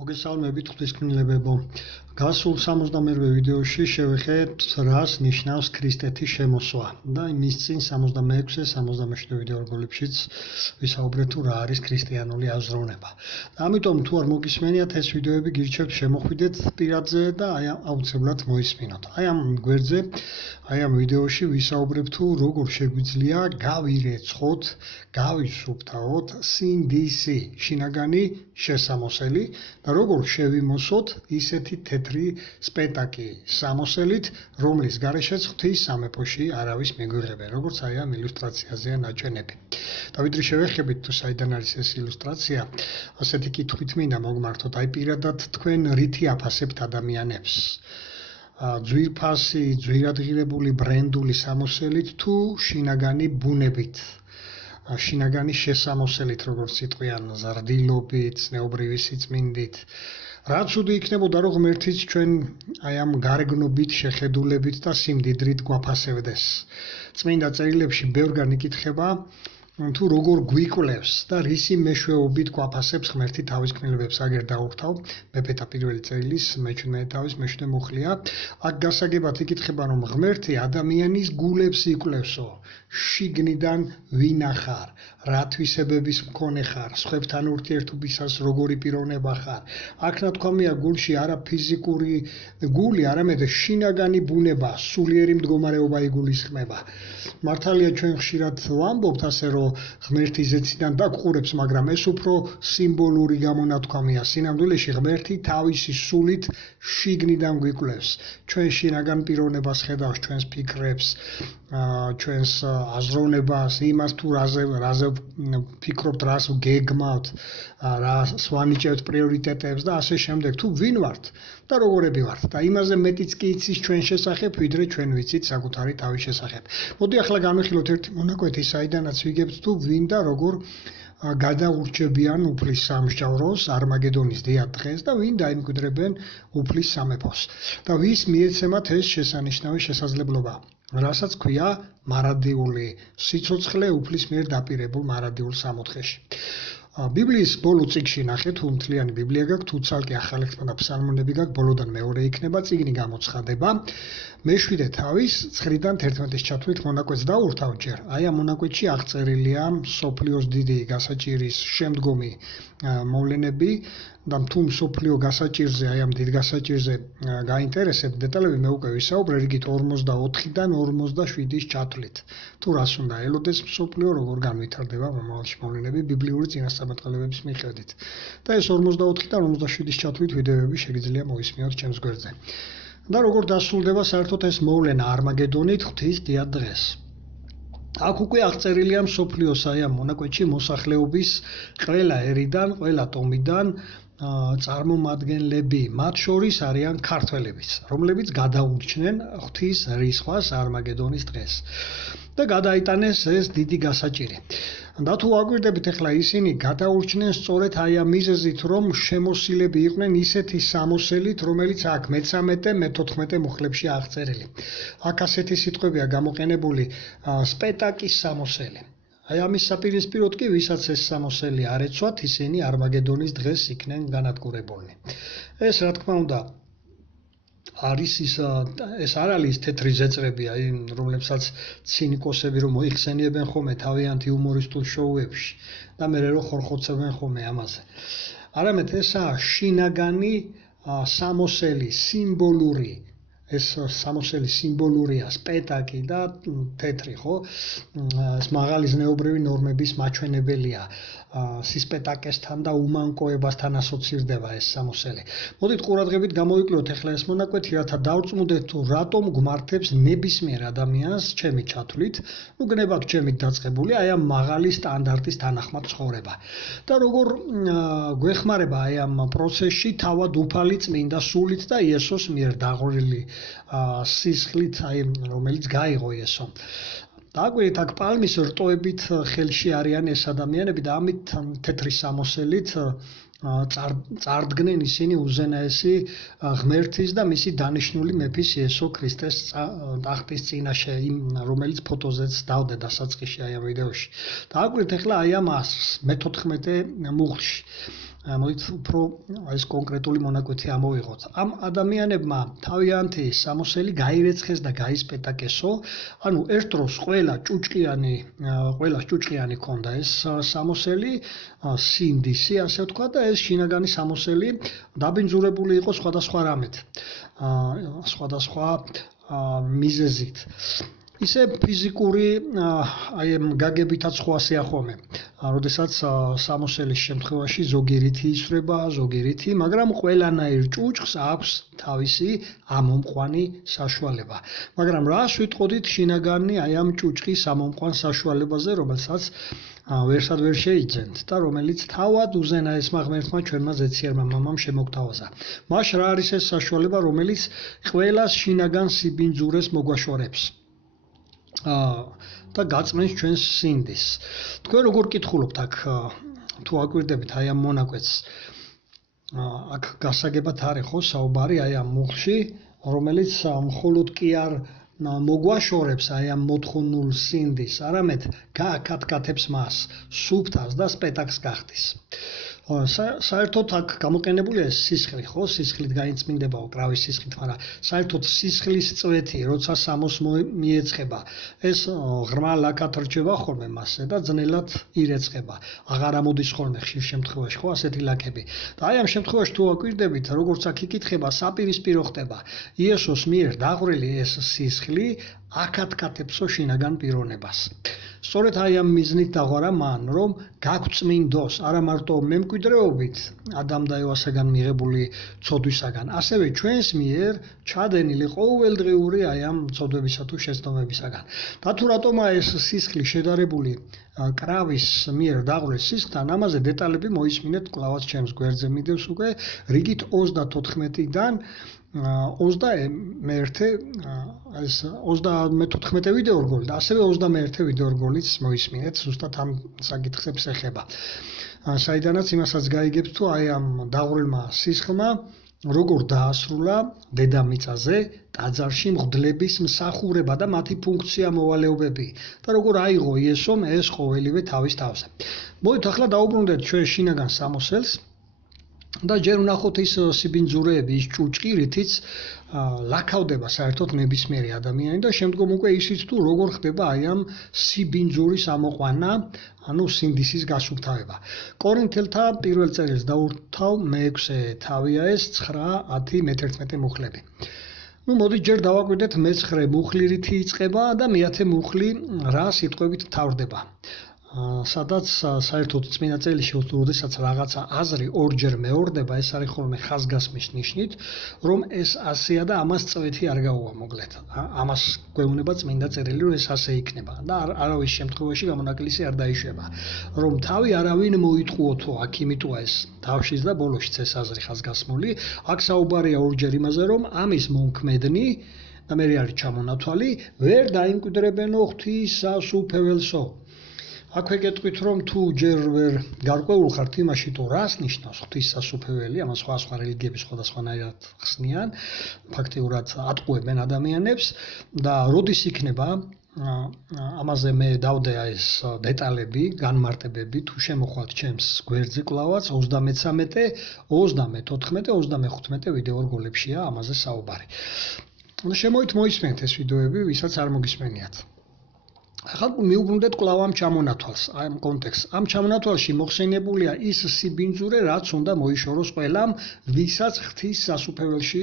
მოგესალმებით ღვთისმშობლებო. გასულ 68-ვე ვიდეოში შევეხეთ რას ნიშნავს ქრისტეთის შემოსვა და მის წინ 66-ე, 67-ე ვიდეორგოლებშიც ვისაუბრეთ თუ რა არის ქრისტიანული აზროვნება. ამიტომ თუ არ მოგისმენიათ ეს ვიდეოები გირჩევთ შემოხვიდეთ პირადზე და აუცილებლად მოისმინოთ. ამ გვერდზე, ამ ვიდეოში ვისაუბრებ თუ როგორ შეგვიძლია გავირეცხოთ, გავისუფთავოთ CDC შინაგანი შესამოსელი და როგორ შევიმოსოთ ისეთი თეთრი სპეტაკი სამოსელით, რომლის გარეშეც ღვთის სამეფოში არავის მიგვიღებენ, როგორც ამ ილუსტრაციაზეა ნაჩვენები. და ვიდრე შევეხებით თუ საიდან არის ეს ილუსტრაცია, ასეთი კითხვით მინდა მოგმართოთ, პირადად თქვენ რითი აფასებთ ადამიანებს? ძვირფასი, ძვირადღირებული, ბრენდული სამოსელით თუ შინაგანი ბუნებით? შინაგანი შესამოსელით, როგორც იტყვიან, ზრდილობით, ზნეობრივი სიწმინდით. რაც უდი იქნებოდა, რომ ღმერთიც ჩვენ ამ გარეგნობით, შეხედულებით და სიმდიდრით გვაფასებდეს. წმინდა წერილებში ბევრგან იკითხება, თუ როგორ გვიკვლევს და რისი მეშვეობით გვაფასებს ღმერთი თავის კნელებებს. აგერ დავუხთავ მეფეთა პირველი წერილის მე-17 თავის მე-7 მუხლია. აქ გასაგებად იკითხება, რომ ღმერთი ადამიანის გულებს იკვლევსო. შიგნიდან ვინა ხარ, რა თვისებების მქონე ხარ, სხვებთან ურთიერთობისას როგორი პიროვნება ხარ. აქ ნათქვამია გულში არა ფიზიკური გული, არამედ შინაგანი ბუნება, სულიერი მდგომარეობა იგულისხმება. მართალია ჩვენ ხშირად ვამბობთ ასე, რომ ღმერთი ზეციდან დაგყურებს, მაგრამ ეს უფრო სიმბოლური გამონათქვამია. სინამდვილეში ღმერთი თავისი სულით შიგნიდან გვიკვლევს. ჩვენ შინაგან პიროვნებას ხედავს, ჩვენს ფიქრებს, ჩვენს აზროვნებას, იმას თუ რაზე ფიქრობთ, რას გეგმავთ, რას ვანიჭებთ პრიორიტეტებს და ასე შემდეგ. თუ ვინ ვართ და როგორები ვართ და იმაზე მეტიც კი იცის ჩვენ შესახებ, ვიდრე ჩვენ ვიცით საკუთარი თავის შესახებ. მოდი ახლა განვიხილოთ ერთი მონაკვეთი, საიდანაც ვიგებთ თუ ვინ და როგორ გადაურჩებიან უფლის სამსჯავროს, არმაგედონის დიად დღეს და ვინ დაიმკვიდრებენ უფლის სამეფოს. და ვის მიეცემათ ეს შესანიშნავი შესაძლებლობა, რასაც ქვია მარადიული სიცოცხლე უფლის მიერ დაპირებულ მარადიულ სამოთხეში. ბიბლიის ბოლო წიგნში ნახეთ, თუ მთლიანი ბიბლია გაქვთ, თუ ცალკე ახალი ხმა და ფსალმუნები გაქვთ, ბოლოდან მეორე იქნება, წიგნი გამოცხადება. მე-7 თავის 9-დან 11-ის ჩათვლით მონაკვეთს დავურთავ ჯერ. ამ მონაკვეთში აღწერილია მსოფლიოს დიდი გასაჭირის შემდგომი მოვლენები და თუ მსოფლიო გასაჭირზე, ამ დიდ გასაჭირზე გაინტერესებთ დეტალები, მე უკვე ვისაუბრე რიგით 44-დან 47-ის ჩათვლით. თუ რას უნდა ელოდეს მსოფლიო, როგორ განვითარდება მომავალში მოვლენები ბიბლიური წინასწარმეტყველებების მიხედვით. და ეს 44-დან 47-ის ჩათვლით ვიდეოები შეგიძლია მოისმინოთ ჩემს გვერდზე. და როგორ დასრულდება საერთოდ ეს მოვლენა არმაგედონით ღვთის დიად დღეს. აქ უკვე აღწერილია მსოფლიოს ამ მონაკვეთში მოსახლეობის ყველა ერიდან, ყველა ტომიდან წარმომადგენლები, მათ შორის არიან ქართველებიც, რომლებიც გადაურჩნენ ღვთის რისხვას არმაგედონის დღეს და გადაიტანეს ეს დიდი გასაჭირი. და თუ აგვირდებით, ახლა ისინი გადაურჩნენ სწორედ ამ მიზეზით, რომ შემოსილები იყვნენ ისეთი სამოსელით, რომელიც აქ მე-13, მე-14 მუხლებში აღწერილი. აქ ასეთი სიტყვებია გამოყენებული, სპეტაკის სამოსელი. ამის საპირისპიროდ კი, ვისაც ეს სამოსელი არ ეცვათ, ისინი არმაგედონის დღეს იქნენ განადგურებულნი. ეს რა თქმა უნდა არის ეს არ არის თეთრი ზეწრები, რომლებსაც ცინიკოსები რომ მოიხსენიებენ ხოლმე თავიანთ იუმორისტულ შოუებში და მე რომ ხორხოცებენ ხოლმე ამაზე. არამედ ესაა შინაგანი სამოსელი, სიმბოლური. ეს სამოსელი სიმბოლურია, სპეტაკი და თეთრი, ხო? ეს მაღალი ზნეობრივი ნორმების მაჩვენებელია. სისპეტაკესთან და უმანკოებასთან ასოცირდება ეს სამოსელი. მოდით ყურადღებით გამოვიკლოთ ახლა ეს მონაკვეთი, რათა დავწმუნდეთ თუ რატომ გვმართებს ნებისმიერ ადამიანს ჩემი ჩათვლით, გნებავთ ჩემით დაწყებული ამ მაღალი სტანდარტის თანახმად ცხოვრება. და როგორ გვეხმარება ამ პროცესში თავად უფალი წმინდა სულით და იესოს მიერ დაღვრილი სისხლით, რომელიც გაიღო იესომ. დაგვირთ აქ პალმის რტოებით ხელში არიან ეს ადამიანები და ამით თეთრი სამოსელით წარდგნენ ისინი უზენაესი ღმერთის და მისი დანიშნული მეფის იესო ქრისტეს ტახტის წინაშე, რომელიც ფოტოზეც დავდე დასაწყისში ამ ვიდეოში. და აგვირთ ახლა ამ 14 მუხლში. მოდით უფრო ეს კონკრეტული მონაკვეთი ამოვიღოთ. ამ ადამიანებმა თავიანთი სამოსელი გაირეცხეს და გაისპეტაკესო, ანუ ერთ დროს ყველა ჭუჭყიანი ქონდა ეს სამოსელი, სინდისი, ასე ვთქვა და ეს შინაგანი სამოსელი დაბინძურებული იყო სხვადასხვა რამეთ, სხვადასხვა მიზეზით. ისე ფიზიკური აი ამ გაგებითაც ხო ასეახომე. როდესაც სამოსელის შემთხვევაში ზოგი რითი ისვრება, ზოგი რითი, მაგრამ ყველანაირ ჭუჭყს აქვს თავისი ამომყვანი საშუალება. მაგრამ რას ვიტყოდით შინაგანი აი ამ ჭუჭყის ამომყვან საშუალებაზე, რომელსაც ვერსად ვერ შეიძენთ და რომელიც თავად უზენაესმა ღმერთმა ჩვენმა ზეციერმა მამამ შემოგთავაზა. მას რა არის ეს საშუალება, რომელიც ყველას შინაგან სიბინძურეს მოგვაშორებს? და გაწმენს ჩვენს სინდის. თქვენ როგორ კითხულობთ აქ თუ აკვირდებით აი ამ მონაკვეთს, აქ გასაგებად არის ხო საუბარი აი ამ მუხლში, რომელიც მხოლოდ კი არ მოგვაშორებს აი ამ მოთხოვნულ სინდის, არამედ გააკათკათებს მას, სუფთას და სპეტაკს გახდის. საერთოდ აქ გამოყენებულია სისხლი, ხო? სისხლით გაიწმინდებაო, კრავის სისხლით, მაგრამ საერთოდ სისხლის წვეთი, როცა სამოს მიეცხება, ეს ღრმა ლაქად რჩება ხოლმე მასზე და ძნელად ირეცხება. აღარ ამოდის ხოლმე ხშირ შემთხვევაში, ხო, ასეთი ლაქები. და აი ამ შემთხვევაში თუ აკვირდებით, როგორც აქ იკითხება, საპირისპირო ხდება. იესოს მიერ დაყრილი ეს სისხლი აკათკათებსო შინაგან პიროვნებას. სწორედ აი ამ მიზნით დაღვარა მან, რომ გაგვწმინდოს არა მარტო მემკვიდრეობით ადამ და ევასაგან მიღებული ცოდვისაგან, ასევე ჩვენს მიერ ჩადენილი ყოველდღიური აი ამ ცოდვებისა თუ შეცდომებისაგან. და თუ რატომა ეს სისხლი შედარებული კრავის მიერ დაყრილ სისხლთან, ამაზე დეტალები მოისმინეთ კვლავაც ჩემს გვერდზე მიდევს უკვე რიგით 34-დან 34 ვიდეორგოლი და ასევე 21 ვიდეორგოლიც მოისმინეთ, ზუსტად ამ საკითხებს ეხება. საიდანაც იმასაც გაიგებთ, თუ აი ამ დაყრილმა სისხლმა როგორ დაასრულა დედამიწაზე ტაძარში მღვდლების მსახურება და მათი ფუნქცია მოვალეობები და როგორ აიღო იესომ ეს ყოველივე თავის თავზე. მოდით ახლა დაუბრუნდეთ ჩვენ შინაგან სამოსელს და ჯერ ვნახოთ ის სიბინძურეები, ის ჭუჭყი, რითიც ლაქავდება საერთოდ ნებისმიერი ადამიანი და შემდგომ უკვე ისიც თუ როგორ ხდება აი ამ სიბინძურის ამოყვანა, ანუ სინდისის გასუფთავება. კორინთელთა პირველ წერილს დაურთავ მე-6 თავია ეს 9-10-11 მუხლები. მოდით ჯერ დავაკვირდეთ მე-9 მუხლი რითი იწყება და მე-10 მუხლი რა სიტყვებით თავდება. სადაც საერთოდ წმინდა წერილში როდესაც რაღაცა აზრი ორჯერ მეორდება, ეს არის ხოლმე ხაზგასმის ნიშნით, რომ ეს ასეა და ამას წვეთი არ გაუვა მოკლედ. ამას გვეუბნება წმინდა წერილი, რომ ეს ასე იქნება და არავის შემთხვევაში გამონაკლისი არ დაიშვება. რომ თავი არავინ მოიტყუოთო, აქ იმიტოა ეს თავშიც და ბოლოშიც ეს აზრი ხაზგასმული. აქ საუბარია ორჯერ იმაზე, რომ ამის მომქმედნი და მე არის ჩამონათვალი, ვერ დაიმკვიდრებენო ღვთისასუფეველსო. აქვე გეტყვით, რომ თუ ჯერ ვერ გარკვეულ ხართ იმაში, თუ რას ნიშნავს ღვთისასუფეველი, ამას სხვა რელიგიები სხვადასხვანაირად ხსნიან, ფაქტიურად ატყუებენ ადამიანებს და როდის იქნება ამაზე მე დავდე ეს დეტალები, განმარტებები, თუ შემოხვალთ ჩემს გვერდზე კვლავაც 33, 34, 35 ვიდეორგოლებშია ამაზე საუბარი. შემოით მოისმენთ ეს ვიდეოები, ვისაც არ მოგისმენიათ. ახლა მიუბრუნდეთ კვლავ ამ ჩამონათვალს, აი ამ კონტექსტს. ამ ჩამონათვალში მოხსენებულია ის სიბინძურე, რაც უნდა მოიშოროს ყველამ, ვისაც ღვთის სასუფეველში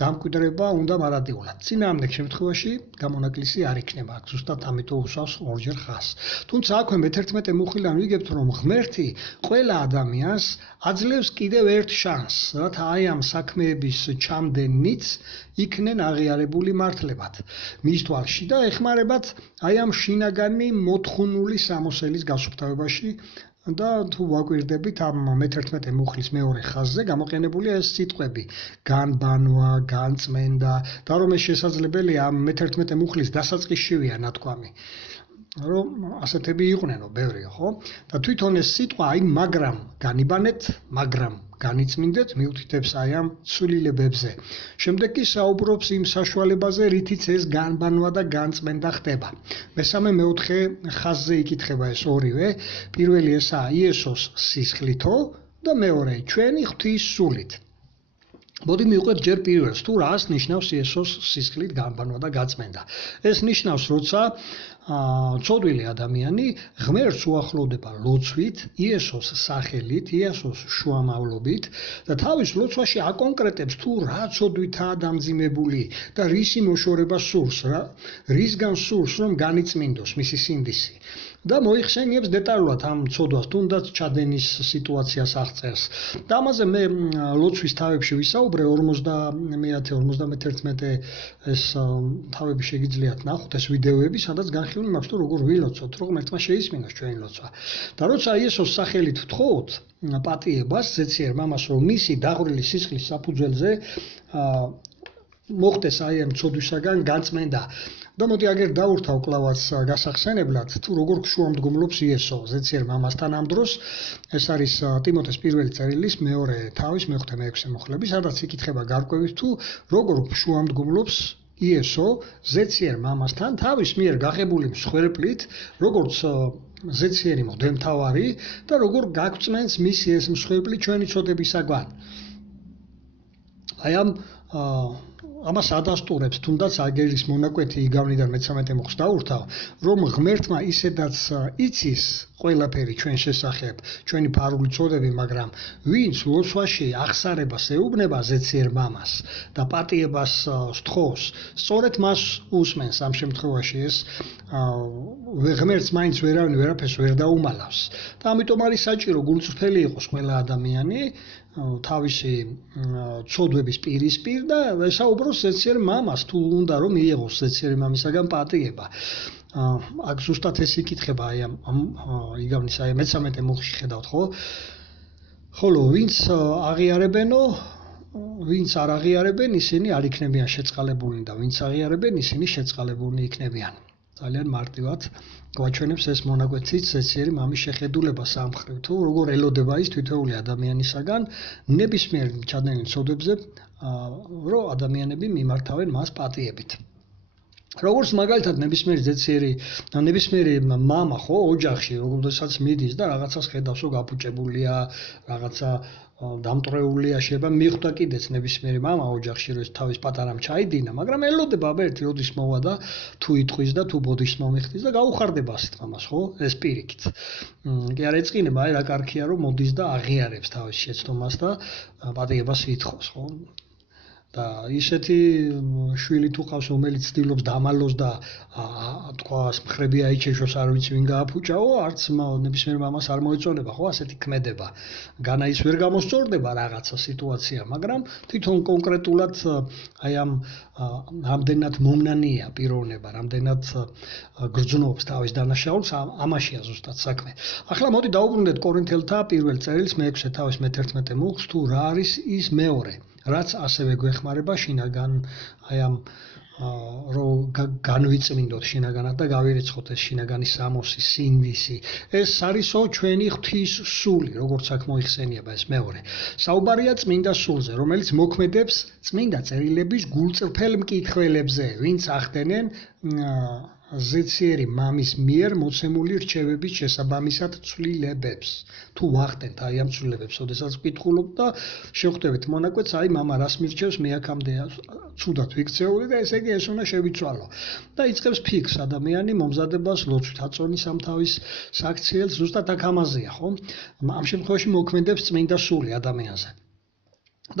დამკვიდრება უნდა მარადიულად. წინააღმდეგ შემთხვევაში გამონაკლისი არ იქნება, აქ ზუსტად ამიტომ უსვავს ორჯერ ხაზს. თუმცა აქვე მე-11 მუხლიდან ვიგებთ, რომ ღმერთი ყველა ადამიანს აძლევს კიდევ ერთ შანსს, რათა აი ამ საქმეების ჩამდენიც იქნენ აღიარებული მართლებად მის თვალში და ეხმარებათ აი ამ შინაგანი მოთხოვნული სამოსელის გასუფთავებაში და თუ ვაკვირდებით ამ მე-11 მუხლის მეორე ხაზზე გამოყენებულია ეს სიტყვები განბანვა, განწმენდა და რომ ეს შესაძლებელია ამ მე-11 მუხლის დასაწყისშივეა ნათქვამი. რომ ასეთები იყვნენო, ბევრია, ხო? და თვითონ ეს სიტყვა აი მაგრამ განიბანეთ, მაგრამ განიწმინდეთ მიუთითებს აი ამ ცვლილებებზე. შემდეგ კი საუბრობს იმ საშუალებაზე, რითიც ეს განბანვა და განწმენდა ხდება. მესამე მეოთხე ხაზზე იკითხება ეს ორივე. პირველი ესაა იესოს სისხლითო და მეორე ჩვენი ღვთის სულით. მოდი მივყვეთ ჯერ პირველს, თუ რას ნიშნავს იესოს სისხლით განბანვა და გაწმენდა. ეს ნიშნავს, როცა ცოდვილი ადამიანი ღმერთს უახლოვდება ლოცვით, იესოს სახელით, იესოს შუამავლობით და თავის ლოცვაში აკონკრეტებს თუ რა ცოდვითაა დამძიმებული და რისი მოშორება სურს, რისგან სურს, რომ განიწმინდოს მისი სინდისი. და მოიხსენიებს დეტალურად ამ ცოდვას, თუნდაც ჩადენის სიტუაციას აღწერს. და ამაზე მე ლოცვის თავებში ვისაუბრე 50-51 ეს თავები შეგიძლიათ ნახოთ ეს ვიდეოები, სადაც განხილული მაქვს თუ როგორ ვილოცოთ, რომ ღმერთმა შეისმინოს ჩვენი ლოცვა. და როცა იესოს სახელით ვთხოვთ პატიებას ზეციერ მამას, რომ მისი დაღვრილი სისხლის საფუძველზე მოხდეს აი ამ ცოდვისაგან განწმენდა. და მოდი აგერ დაურთავ კლავაც გასახსენებლად, თუ როგორ შუამდგომლობს იესო ზეციერ მამასთან ამ დროს. ეს არის ტიმოთეს პირველი წერილის მეორე თავის მეხუთე მეექვსე მოხლები, სადაც იკითხება გარკვევით თუ როგორ შუამდგომლობს იესო ზეციერ მამასთან თავის მიერ გაღებული მსხვერპლით, როგორც ზეციერი მღვდელმთავარი და როგორ გაგწმენს მისი ეს მსხვერპლი ჩვენი ცოდებისაგან. აი ამას ადასტურებს, თუნდაც აგერის მონაკვეთი იგავნიდან მე-13 მოხს დაურთავ, რომ ღმერთმა ისედაც იცის ყველაფერი ჩვენ შესახებ, ჩვენი ფარული ცოდები, მაგრამ ვინც ლოცვაში აღსარებას ეუბნება ზეციერ მამას და პატიებას სთხოვს, სწორედ მას უსმენს ამ შემთხვევაში ეს ღმერთს მაინც ვერავინ ვერაფერს ვერ დაუმალავს. და ამიტომ არის საჭირო გულწრფელი იყოს ყველა ადამიანი თავისი ცოდვების პირისპირ და ესაუბროს ზეციერ მამას, თუ უნდა რომ მიიღოს ზეციერი მამისაგან პატიება. აქ ზუსტად ეს იკითხება აი ამ იგავნის აი მე-13 მოხში ხედავთ, ხო? ხოლო ვინც აღიარებენო, ვინც არ აღიარებენ, ისინი არ იქნებიან შეწყალებულნი და ვინც აღიარებენ, ისინი შეწყალებულნი იქნებიან. ძალიან მარტივად გვაჩვენებს ეს მონაკვეთიც ზეციერი მამის შეხედულება სამხრივ, თუ როგორ ელოდება ის თითოეული ადამიანისაგან ნებისმიერ ჩადენილ ცოდვებზე, რომ ადამიანები მიმართავენ მას პატიებით. როგორც მაგალითად ნებისმიერი მამა ხო ოჯახში, როდესაც მიდის და რაღაცას ხედავს, რომ გაფუჭებულია, რაღაცა დამტრეულია, შეიძლება მიხვდა კიდეც ნებისმიერი მამა ოჯახში, რომ თავის პატარამ ჩაიდინა, მაგრამ ელოდება ერთი როდის მოვა და თუ იტყვის და თუ ბოდიშს მომიხდის და გაუხარდება ასეთ მამას, ხო? ეს პირიქით. კი არ ეწყინება, აი რა კარგია რომ მოდის და აღიარებს თავის შეცდომას და პატიებას ითხოვს, ხო? და ისეთი შვილი თუ ყავს, რომელიც ცდილობს დამალოს და თქვა მხრები აიჩეშოს, არ ვიცი ვინ გააფუჭაო, არც ნებისმიერ მამას არ მოეწონება, ხო, ასეთი ქმედება. განა ის ვერ გამოსწორდება რაღაცა სიტუაცია, მაგრამ თვითონ კონკრეტულად აი ამ რამდენად მომნანია პიროვნება, რამდენად გრძნობს თავის დანაშაულს, ამაშია ზუსტად საქმე. ახლა მოდი დაუბრუნდეთ კორინთელთა პირველ წერილს მე-6 თავის მე-11 მოხს, თუ რა არის ის მეორე, რაც ასევე გვეხმარება შინაგან აი ამ რომ განვიწმინდოთ შინაგანად და გავირიცხოთ ეს შინაგანი სამოსი, სინდისი. ეს არისო ჩვენი ღვთის სული, როგორც აქ მოიხსენიება ეს მეორე. საუბარია წმინდა სულზე, რომელიც მოქმედებს წმინდა წერილების გულწრფელ მკითხველებზე, ვინც ახდენენ ზეციერი მამის მიერ მოცემული რჩევების შესაბამისად ცვლილებებს. თუ ვახდენთ აი ამ ცვლილებებს, ოდესაც ვკითხულობ და შევხვდებით მონაკვეთს, აი მამა რას მირჩევს, მე აქამდე ცუდად ვიქცეული და ესე იგი ეს უნდა შევიცვალო. და იწყებს ფიქს ადამიანი მომზადებას ლოცვით აწონის ამ თავის საქციელს, ზუსტად აქ ამაზეა, ხო? ამ შემთხვევაში მოქმედებს წმინდა სული ადამიანზე.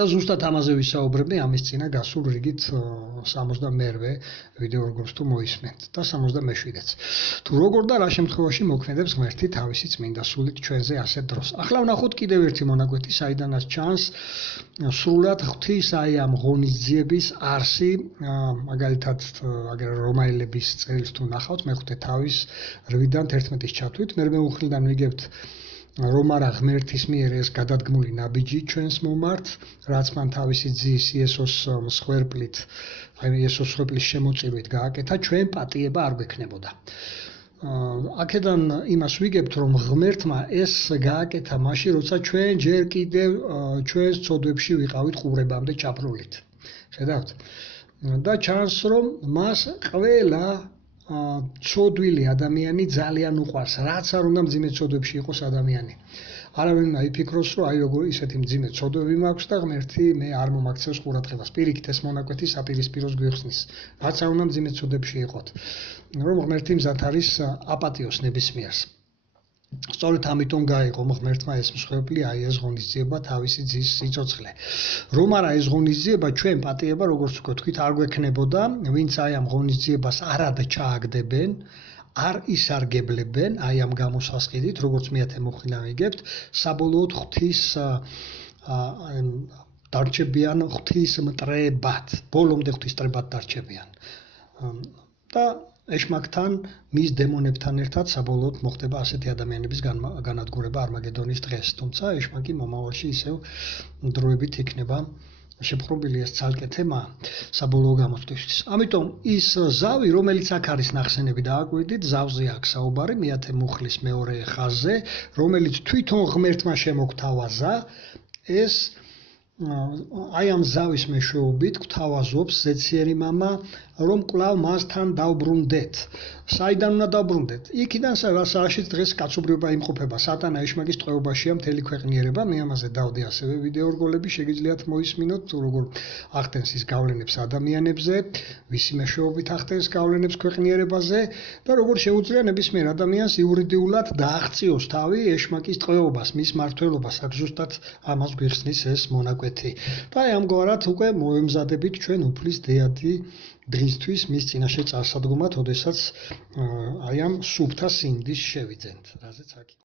და ზუსტად ამაზე ვისაუბრები ამის წინა გასულ რიგით 62-ვე ვიდეო როგორც თუ მოისმენთ და 67-ს. თუ როგორ და რა შემთხვევაში მოქმედებს ღმერთი თავისი წმინდა სულით ჩვენზე ასეთ დროს. ახლა ვნახოთ კიდევ ერთი მონაკვეთი, საიდანაც ჩანს სრულად ღვთის აი ამ ღონისძიების არსი, მაგალითად აგერ რომაელების წერილს თუ ნახავთ მე-5 თავის 8-დან 11-ის ჩათვლით, მე მეუხლიდან ვიგებთ რომ არა ღმერთის მიერ ეს გადადგმული ნაბიჯი ჩვენს მომართ, რაც მან თავისი ძის იესოს მსხვერპლით, აი იესოს მსხვერპლის შემოწირვით გააკეთა, ჩვენ პატიება არ გვექნებოდა. აქედან იმას ვიგებთ, რომ ღმერთმა ეს გააკეთა მაშინ, როცა ჩვენ ჯერ კიდევ ჩვენს ცოდვებში ვიყავით ყურებამდე ჩაფრულით. ხედავთ? და ჩანს, რომ მას ყველა ცოდვილი ადამიანი ძალიან უყვარს, რაც არ უნდა მძიმე ცოდვებში იყოს ადამიანი. არავინ აიფიქროს, რომ აი როგორ ისეთი მძიმე ცოდვები მაქვს და ღმერთი მე არ მომაქცევს ყურადღებას. პირიქით ეს მონაკვეთი საპირისპიროს გვიხსნის. რაც არ უნდა მძიმე ცოდებში იყოთ. რომ ღმერთი მზად არის აპატიოს ნებისმიერს. სწორედ ამიტომ გაიყო ღმერთმა ეს მსხვერპლი, აი ეს ღონისძიება თავისი ძის სიცოცხლე. რომ არა ეს ღონისძიება, ჩვენ პატიება, როგორც ვთქვით, არ გვექნებოდა, ვინც აი ამ ღონისძიებას არად ჩააგდებენ, არ ისარგებლებენ, აი ამ გამოსასყიდით, როგორც მეათე მოხილა ვიგებთ, საბოლოოდ ღვთის დარჩებიან ღვთის მტრებად, ბოლომდე ღვთის მტრებად დარჩებიან. და ეშმაკთან, მის დემონებთან ერთად საბოლოოდ მოხდება ასეთი ადამიანების განადგურება არმაგედონის დღეს. თუმცა ეშმაკი მომავალში ისევ დროებით იქნება შეპყრობილი, ეს ცალკე თემა საბოლოო გამოცდისთვის. ამიტომ ის ზავი, რომელიც აქ არის ნახსენები დააკვირდით, ზავზე აქ საუბარი მეათე მუხლის მეორე ხაზზე, რომელიც თვითონ ღმერთმა შემოგთავაზა, ეს აი ამ ზავის მეშვეობით გვთავაზობს ზეციერი მამა, რომ კვლავ მასთან დავბრუნდეთ. საიდან უნდა დავბრუნდეთ? იქიდან საშიც დღეს კაცობრიობა იმყოფება. სატანა ეშმაკის ტყვეობაშია მთელი ქვეყნიერება. მე ამაზე დავდი ასევე ვიდეო რგოლები, შეგიძლიათ მოისმინოთ, როგორ ახდენს ის გავლენებს ადამიანებზე, ვისი მეშვეობით ახდენს გავლენებს ქვეყნიერებაზე და როგორ შეუძლია ნებისმიერ ადამიანს იურიდიულად დააღწიოს თავი ეშმაკის ტყვეობას, მის მმართველობას, აქ ზუსტად ამას გვიხსნის ეს მონაკვეთი. და აი ამგვარად უკვე მოემზადებით ჩვენ უფლის დიადი დღისთვის მის წინაშე წარსადგომად, ოდესაც აი ამ სუფთა სინდის შევიძენთ, რაზეც აქ